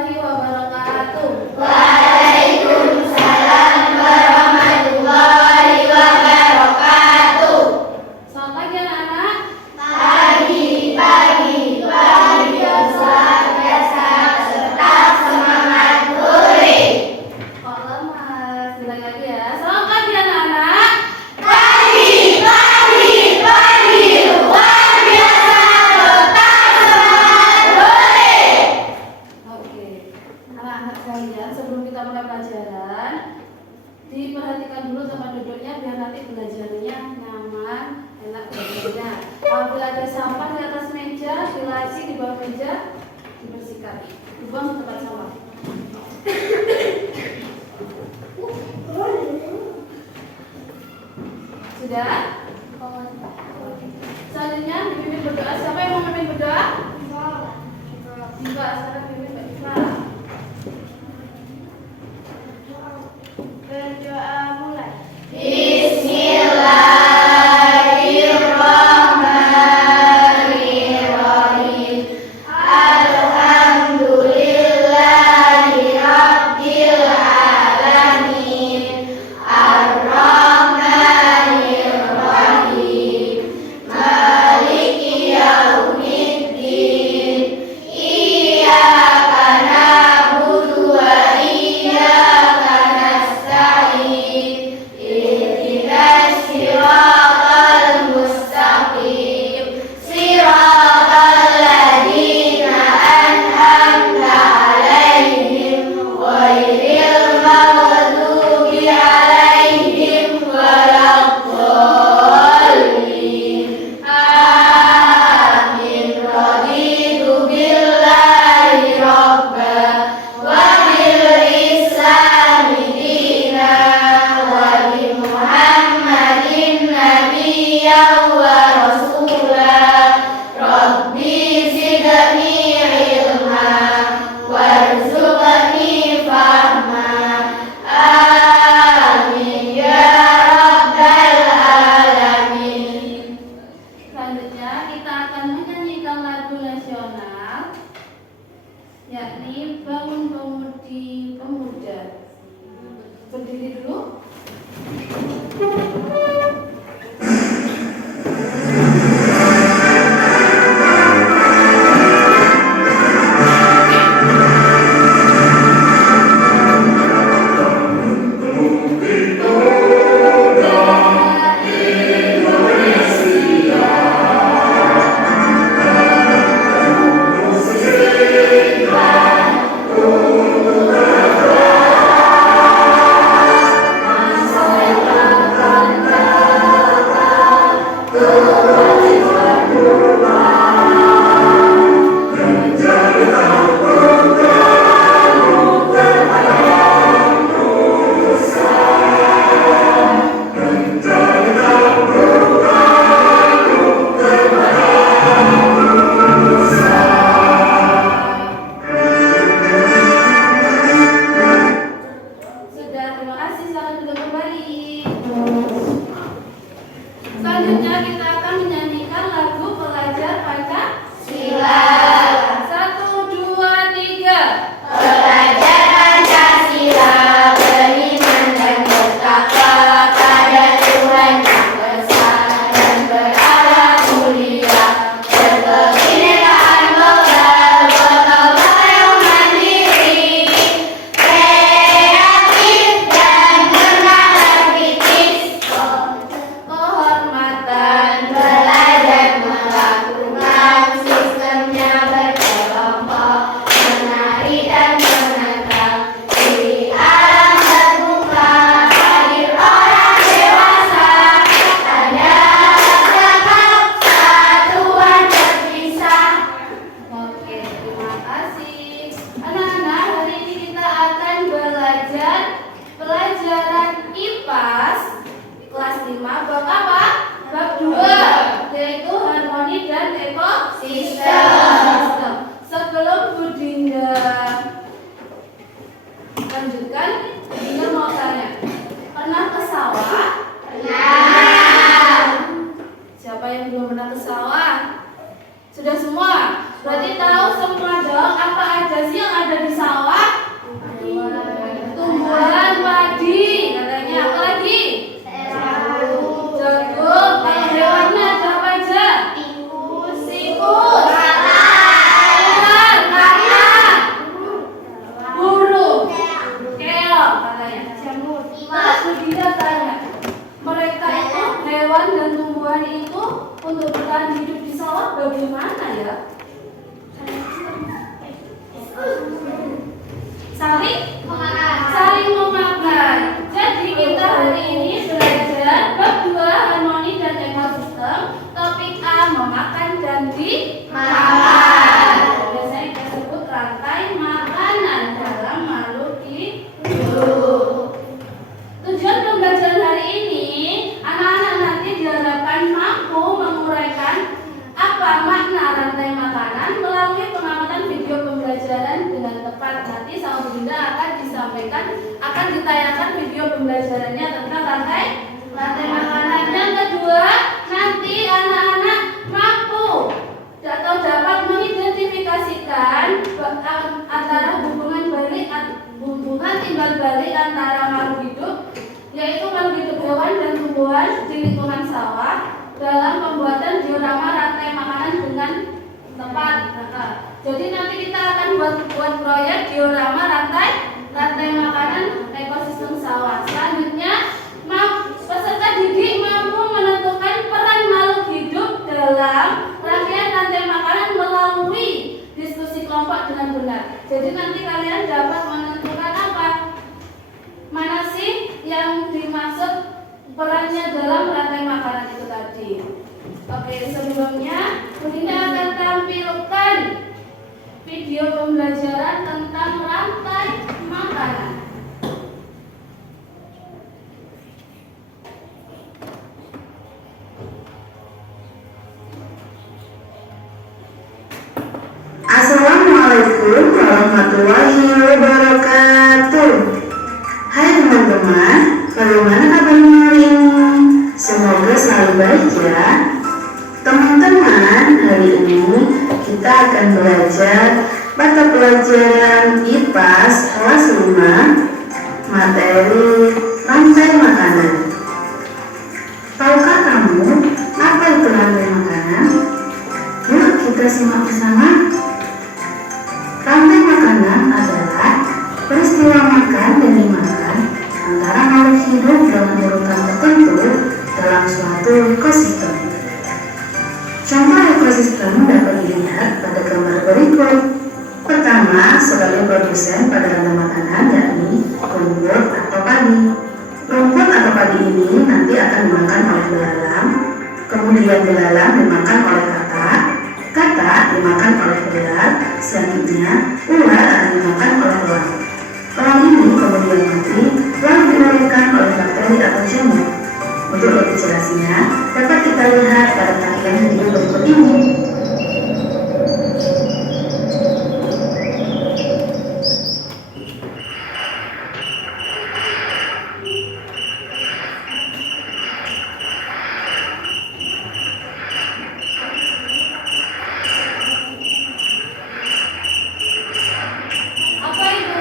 warahmatullahi wabarakatuh. Waalaikumsalam warahmatullahi wabarakatuh. Selamat pagi anak-anak. Pagi yang senantiasa tetap semangat sore. Kok lemas? Bilang lagi ya. Selamat pagi anak-anak. Pagi luar biasa tetap semangat sore. Oke. Anak-anak sekalian, sebelum kita mulai pelajaran, diperhatikan dulu tempat duduknya biar nanti belajarnya nyaman, enak belajarnya. Apabila ada sampah di atas meja, dilasi di bawah meja, dibersihkan. Dibuang ke tempat sampah. Sudah? Selanjutnya dipimpin berdoa. Siapa yang mau memimpin berdoa? Diva, sekarang dipimpin Mbak Diva. Berdoa mulai. Bismillahirrahmanirrahim. Alhamdulillahi rabbil alamin. Ar-Rahmanir-Rahim. Maliki yaumiddin. Iyyaka na'budu wa iyyaka nasta'in. Ihdinas siratal mustaqim. Siratal ladzina an'amta 'alaihim ghairil maghdubi 'alaihim waladdallin. Amin. Raditu billahi rabba wa bil islami dina wa bi Muhammadin nabiyyan wa rasula. Rabbi zidni ilma warzuqni fahma. Amin ya rabbal alamin. Selanjutnya kita akan menyanyikan lagu nasional, yakni Bangun Pemudi Pemuda. Berdiri dulu. nanti sama Bunda akan disampaikan, akan ditayangkan video pembelajarannya tentang rantai makanan. Yang kedua, nanti anak-anak mampu atau dapat mengidentifikasikan antara hubungan timbal balik antara makhluk hidup, yaitu makhluk hidup hewan dan tumbuhan di lingkungan sawah dalam pembuatan diorama rantai makanan dengan tepat. Jadi nanti kita akan buat proyek diorama rantai makanan ekosistem sawah. Selanjutnya, peserta didik mampu menentukan peran makhluk hidup dalam rangkaian rantai makanan melalui diskusi kelompok dengan benar. Jadi nanti kalian dapat menentukan apa, mana sih yang dimaksud perannya dalam rantai makanan itu tadi. Oke, sebelumnya Bunda akan tampilkan video pembelajaran tentang rantai makanan. Assalamualaikum warahmatullahi wabarakatuh. Hai teman-teman, bagaimana kabarnya hari ini? Semoga selalu baik ya. Teman-teman, hari ini kita akan belajar mata pelajaran IPAS kelas 5, materi rantai makanan. Tahukah kamu apa itu rantai makanan? Yuk kita simak bersama. Rantai makanan adalah peristiwa makan dan dimakan antara makhluk hidup dengan urutan tertentu dalam suatu ekosistem. Contoh ekosistem dapat dilihat pada gambar berikut. Pertama, sebagai produsen pada rantai makanan yakni rumput atau padi. Rumput atau padi ini nanti akan dimakan oleh belalang, kemudian belalang dimakan oleh katak, katak dimakan oleh ular, selanjutnya ular akan dimakan oleh elang. Elang ini kemudian mati, lalu diuraikan oleh bakteri atau jamur. Untuk lebih jelasnya, dapat kita lihat pada tayangan video berikut ini. Apa itu?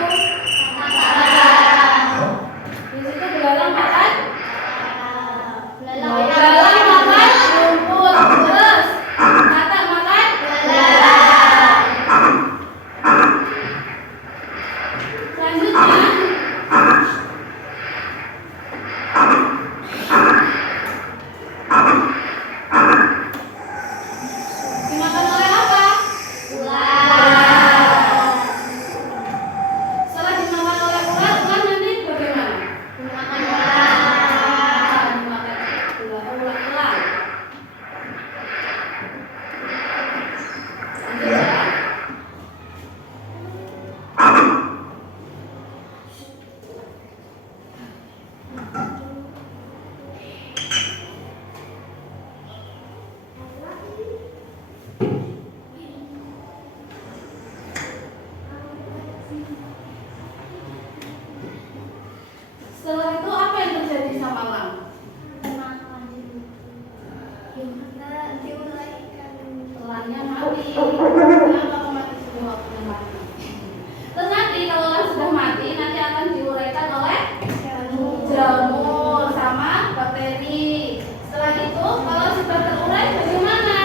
Di situ belalang makan? Belalang makan rumput. Terus katak makan? Selanjutnya dimakan oleh apa? Setelah dimakan oleh ular, ular nanti bagaimana? Dimakan ular. Lanjut ya. Setelah itu apa yang terjadi sama elang? Elangnya mati. Kenapa kok mati semua waktunya mati? Terus nanti kalau elang sudah mati, nanti akan diuraikan oleh jamur sama bakteri. Setelah itu kalau sudah terurai bagaimana?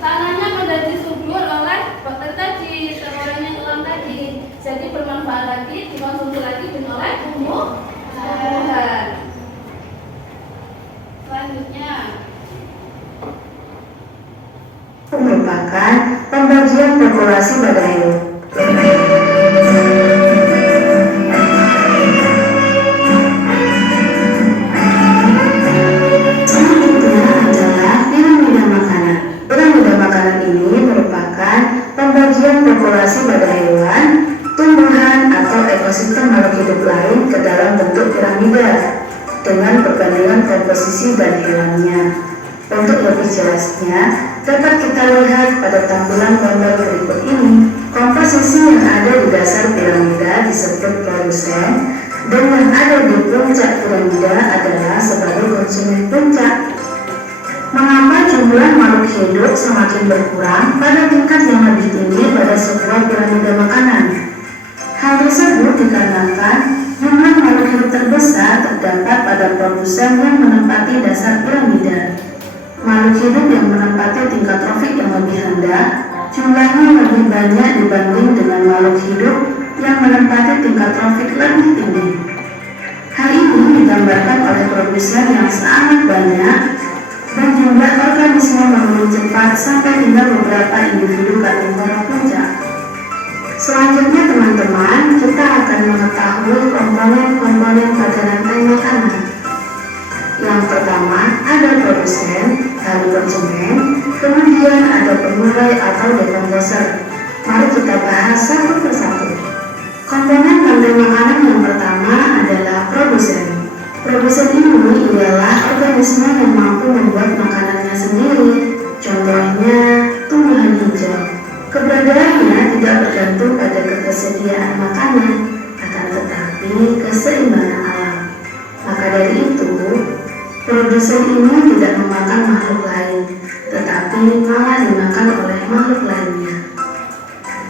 Tanahnya menjadi subur oleh bakteri tadi, terurainya elang tadi. Jadi bermanfaat lagi, dikonsumsi lagi oleh tumbuhan. Selanjutnya, Merupakan pembagian populasi pada hewan. Selanjutnya adalah piramida makanan. Piramida makanan ini merupakan pembagian populasi pada hewan, tumbuhan atau ekosistem makhluk hidup lain ke dalam bentuk piramida dengan perbandingan komposisi dan hewannya. Untuk lebih jelasnya, dapat kita lihat pada tampilan gambar berikut ini komposisi yang ada di disebut produsen, dan yang ada di puncak piramida adalah sebagai konsumen puncak. Mengapa jumlah makhluk hidup semakin berkurang pada tingkat yang lebih tinggi pada sebuah piramida makanan? Hal tersebut dikarenakan jumlah makhluk hidup terbesar terdapat pada produsen yang menempati dasar piramida. Makhluk hidup yang menempati tingkat trofik yang lebih rendah jumlahnya lebih banyak dibanding dengan makhluk hidup yang menempati tingkat trofik lebih tinggi. Hal ini digambarkan oleh produsen yang sangat banyak dan jumlah organisme menurun cepat sampai tinggal beberapa individu karnivora puncak. Selanjutnya teman-teman, kita akan mengetahui komponen-komponen pada rantai makanan. Yang pertama ada produsen, lalu konsumen, kemudian ada pengurai atau dekomposer. Mari kita bahas satu persatu. Komponen rantai makanan yang pertama adalah produsen. Produsen ini ialah organisme yang mampu membuat makanannya sendiri. Contohnya tumbuhan hijau. Keberadaannya tidak bergantung pada ketersediaan makanan, akan tetapi keseimbangan alam. Maka dari itu, produsen ini tidak memakan makhluk lain, tetapi malah dimakan oleh makhluk lainnya.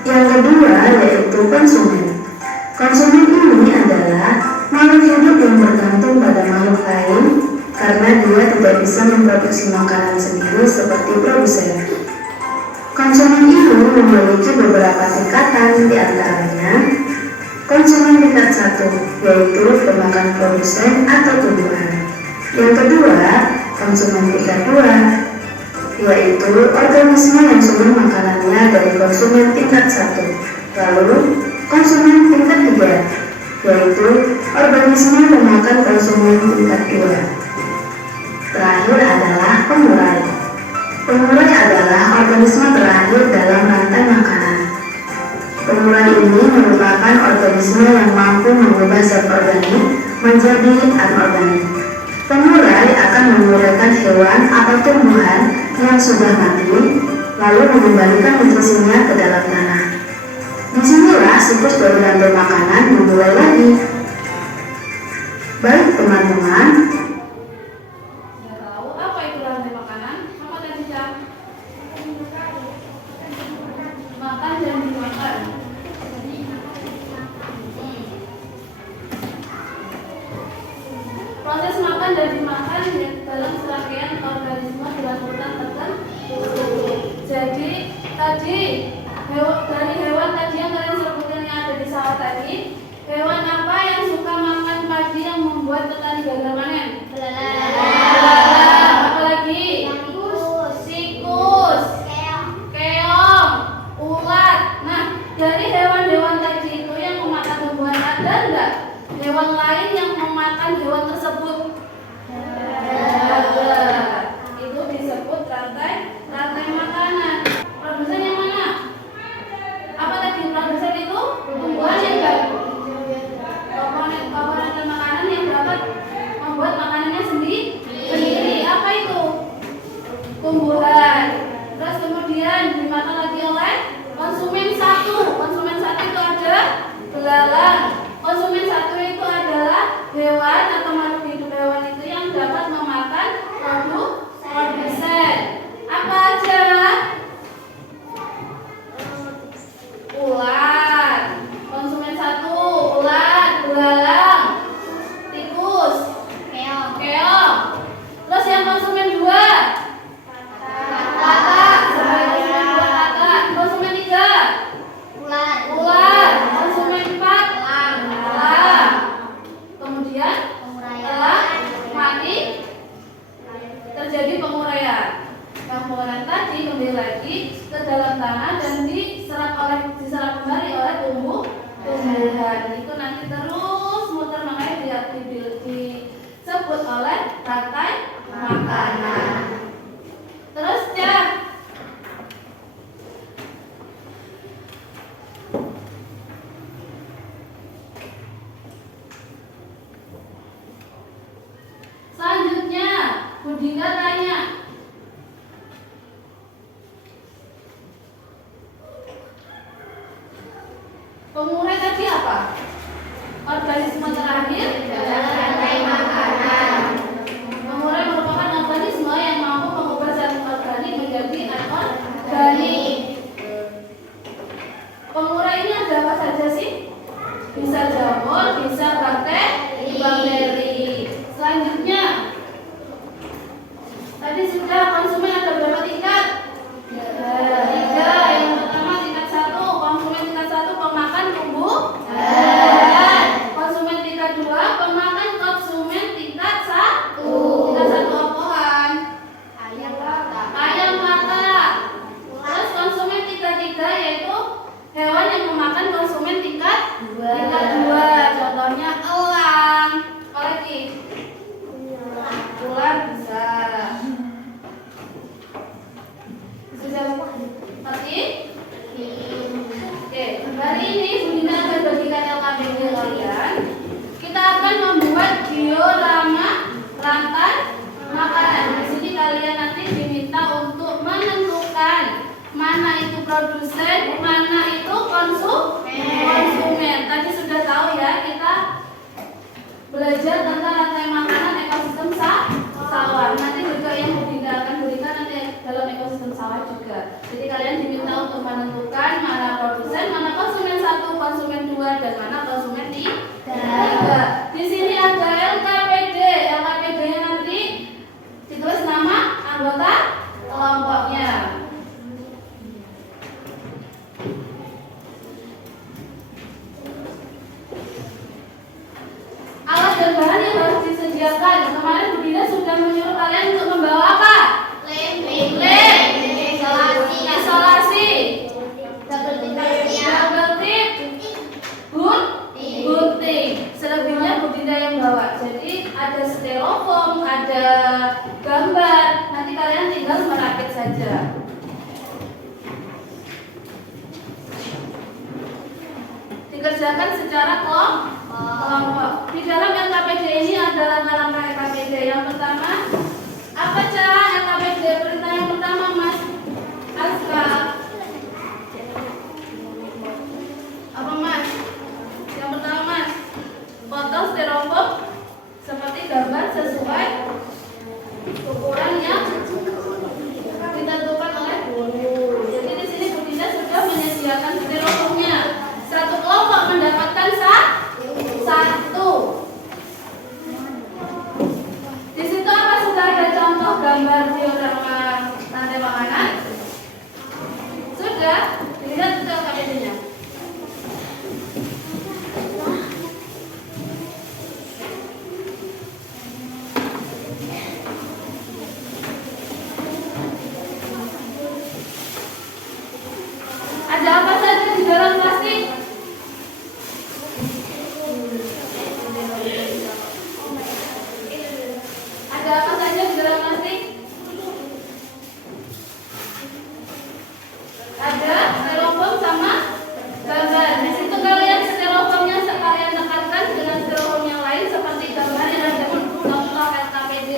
Yang kedua yaitu konsumen. Konsumen ini adalah makhluk hidup yang bergantung pada makhluk lain karena dia tidak bisa memproduksi makanan sendiri seperti produsen. Konsumen ini memiliki beberapa tingkatan, di antaranya konsumen tingkat 1 yaitu pemakan produsen atau tumbuhan. Yang kedua, konsumen tingkat 2 yaitu organisme yang sumber makanannya dari konsumen tingkat 1. Lalu konsumen tingkat 3 yaitu organisme pemakan konsumen tingkat 2. Terakhir adalah pengurai. Pengurai adalah organisme terakhir dalam rantai makanan. Pengurai ini merupakan organisme yang mampu mengubah zat organik menjadi anorganik. Pengurai akan menguraikan hewan atau tumbuhan yang sudah mati, lalu mengembalikan nutrisinya ke dalam tanah. Disinilah siklus dari rantai makanan dimulai lagi. Baik teman-teman, Sudah tahu apa itu rantai makanan? Apa tadi Cak? Makan dan dimakan. Proses makan dan dimakan dalam serangkaian organisme dilakukan tertentu. Jadi tadi dari hewan tadi yang kalian sebutkan yang ada di sawah tadi, hewan apa yang suka makan padi yang membuat petani gagal panen? Belalang. Apalagi? Tikus, keong, ulat. Nah, dari hewan-hewan tadi itu yang memakan tumbuhan ada enggak hewan lain yang memakan hewan tersebut? Ada. Itu disebut rantai makanan. Produsen yang mana? Apa tadi produsen itu? Tumbuhan yang enggak? Komponen makanan yang dapat membuat makanannya sendiri. Apa itu? Tumbuhan. Terus kemudian dimakan lagi oleh konsumen satu. Konsumen satu itu ada belalang. Konsumen satu itu adalah hewan atau makhluk hidup hewan itu yang dapat memakan produsen. Apa aja? Ulat. Konsumen satu, ulat, belalang, tikus, keong. Terus yang konsumen dua, katak. Sebagai konsumen dua katak. Konsumen tiga, ulat. Konsumen empat, elang. Kemudian setelah mati terjadi penguraian. Penguraian tadi kembali lagi ke dalam tanah dan diserap kembali oleh tumbuhan. Itu nanti terus muter, makanya disebut oleh rantai makanan. Terus Cak, selanjutnya Budina tanya, pengurai tadi apa? Organisme terakhir dalam rantai makanan. pengurai merupakan organisme yang mampu mengubah zat organik menjadi anorganik. Pengurai ini ada apa saja sih? Bisa jamur, bisa bakteri. Selanjutnya, tadi sudah konsumen ada berapa tingkat? Tiga. Yang pertama tingkat 1, konsumen tingkat 1 pemakan tumbuhan. Konsumen tingkat 2 pemakan konsumen tingkat 1. Tingkat 1 apaan? Ayam mata. Terus konsumen tingkat 3 yaitu hewan yang memakan konsumen tingkat 2. Contohnya elang. Apa lagi? Ular bisa. Sudah ngerti? Oke, hari ini Budina akan bagikan LKPD kalian. Kita akan membuat diorama rantai makanan. Di sini kalian nanti diminta untuk menentukan mana itu produsen, mana itu konsumen. Tadi sudah tahu ya, kita belajar tentang rantai makanan ekosistem sawah. Nanti juga yang Budina akan berikan nanti dalam ekosistem sawah juga. Jadi kalian diminta untuk menentukan mana produsen, mana konsumen 1, konsumen 2, dan mana konsumen 3. Di sini ada LKPD. LKPD-nya nanti ditulis nama anggota kelompoknya. Alat dan bahan yang harus disediakan. Kemarin Budina sudah menyuruh kalian untuk membawa apa? Lem, isolasi, double tip, gunting. Selebihnya Budina yang bawa. Jadi ada styrofoam, ada gambar. Nanti kalian tinggal merakit saja. Dikerjakan secara kelompok. Di dalam LKPD ini ada langkah-langkah LKPD. Yang pertama, apa cara LKPD? Perintah yang pertama, Mas Aska. Apa Mas? Yang pertama, Mas, potong styrofoam seperti gambar sesuai ukuran yang ditentukan oleh guru. Jadi di sini Budina sudah menyediakan styrofoamnya. Satu kelompok mendapatkan 1. Di situ apa sudah ada contoh gambar diorama rantai makanan? Sudah, dilihat itu LKPD-nya. Ada apa saja di dalam plastik? Ada apa saja di dalam plastik? Ada styrofoam sama gambar. Di situ kalian styrofoamnya sekalian tekankan dengan styrofoam yang lain seperti gambar yang ada di contoh LKPD.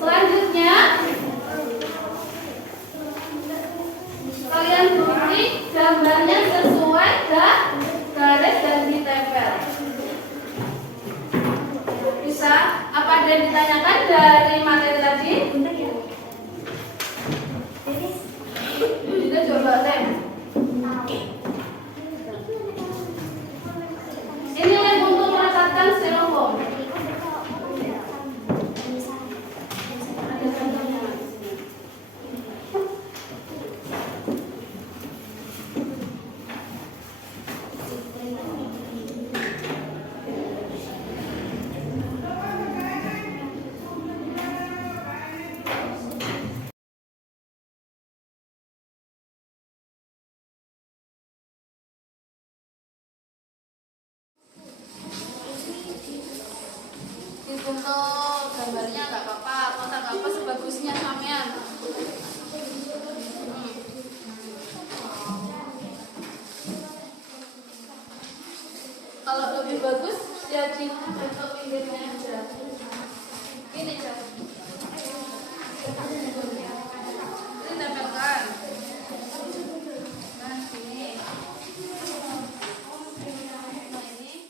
Selanjutnya, kalian gunting gambarnya sesuai garis dan ditempel. Bisa? Apa ada yang ditanyakan dari materi tadi? Kita coba lem. Ini lem untuk merekatkan styrofoam. Ada contohnya di sini. Untuk gambarnya nggak apa-apa, kotak apa sebagusnya sampean. Kalau lebih bagus jadi bentuk pinggirnya aja. Ini coba. Ini tempelkan. Nah sini. Ini.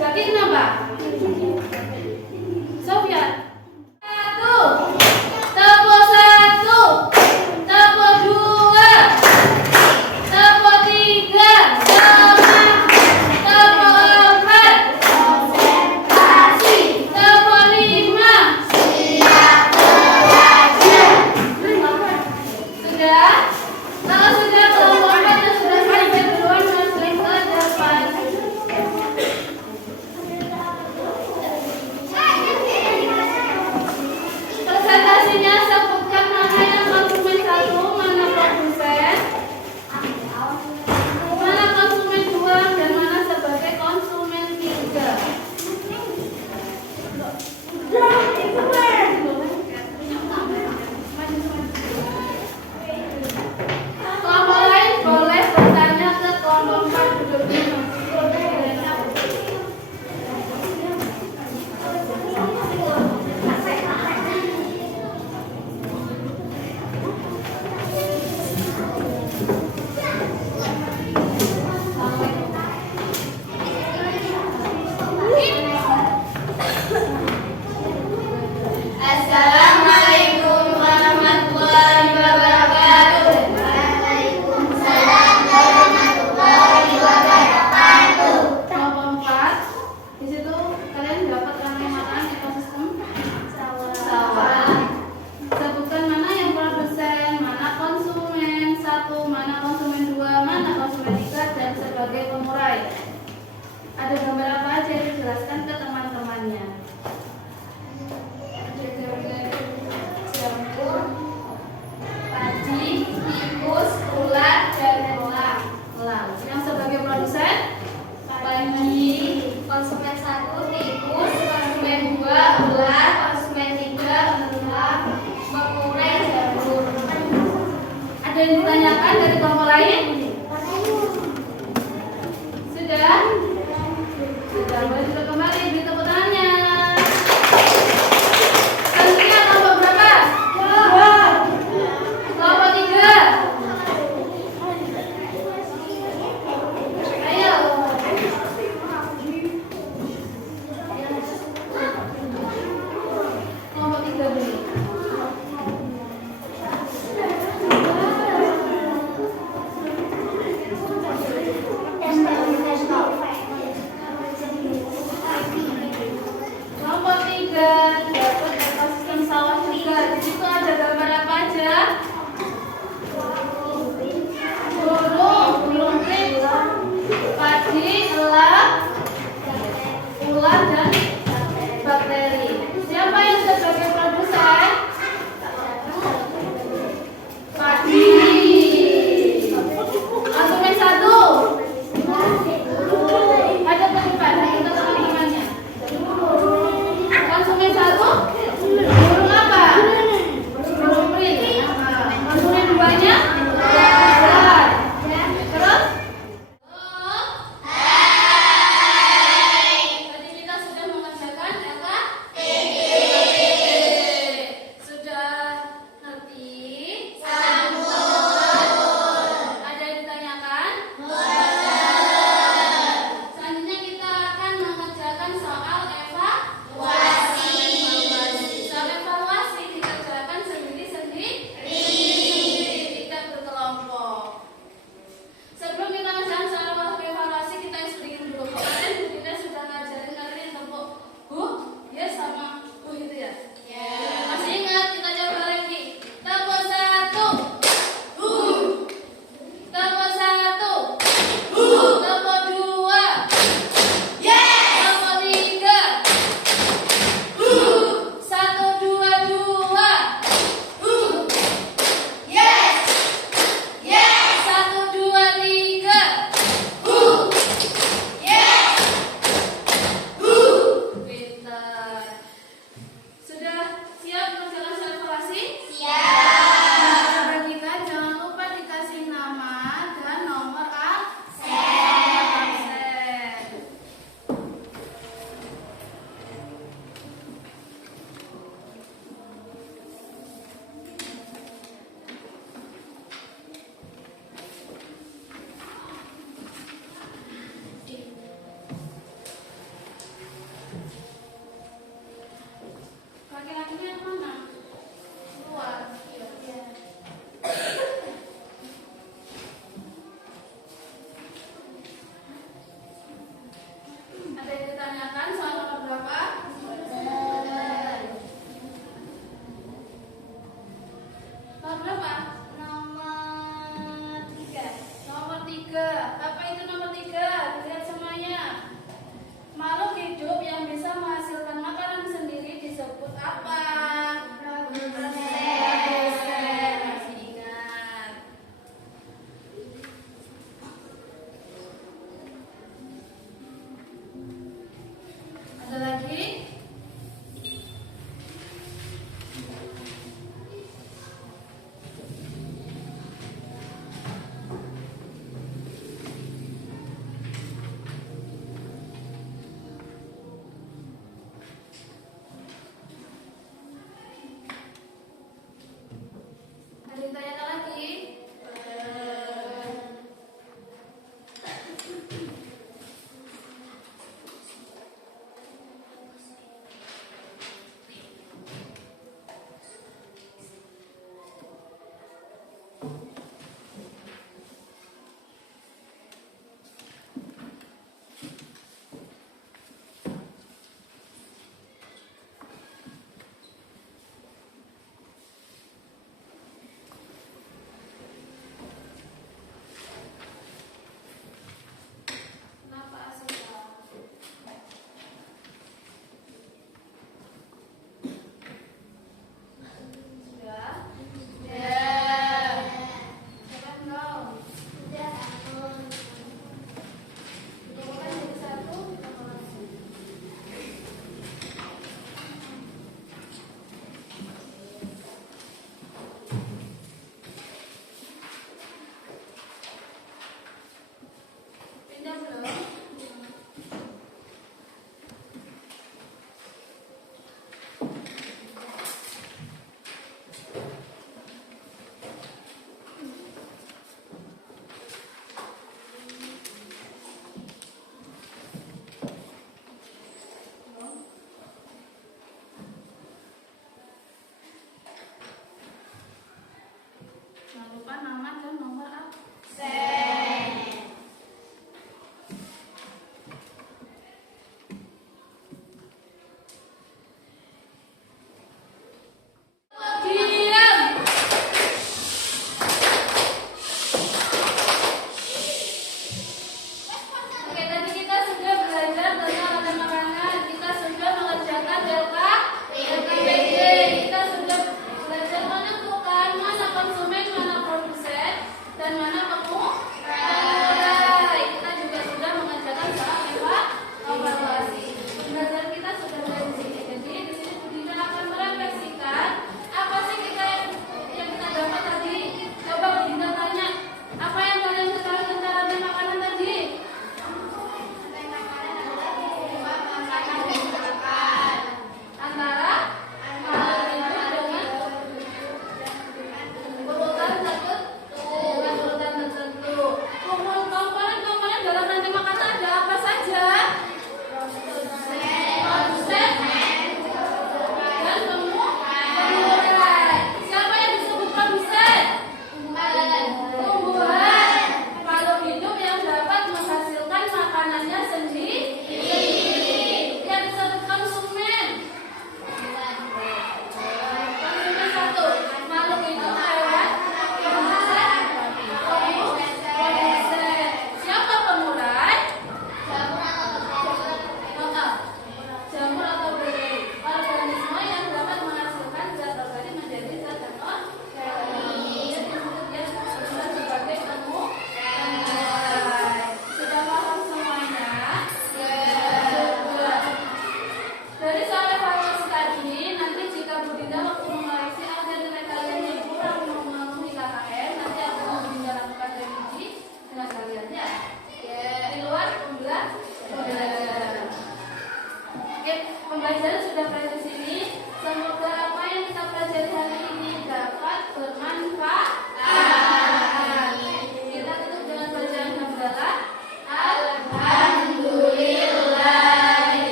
Jaki kenapa? Sofia. 1. Tepuk 1. Tepuk 2. Tepuk 3. Semangat. Tepuk 4. Konsentrasi. Tepuk 5. Siap belajar. Sudah? Kalau sudah kelompok 4 dan sudah selesai duluan masuk ke depan. Presentasinya sebutkan mana yang konsumen 1, mana produsen, mana konsumen 2, dan mana sebagai konsumen 3. Kelompok lain boleh bertanya ke kelompok 4 duduknya. Assalamualaikum warahmatullahi wabarakatuh. Waalaikumsalam warahmatullahi wabarakatuh. Kelompok 4, di situ kalian dapat rantai makanan ekosistem sawah. Sebutkan mana yang produsen, mana konsumen 1, mana konsumen 2, mana konsumen 3, dan sebagai pemurai. Ada gambar apa aja dijelaskan ke teman-temannya. Jamur, padi, tikus, ulat, dan elang. Yang sebagai produsen, Padi, konsumen 1 tikus, konsumen 2 ulat, konsumen 3 elang, pemurai jamur. ada yang ditanyakan dari kelompok lain? Sudah? Sudah, boleh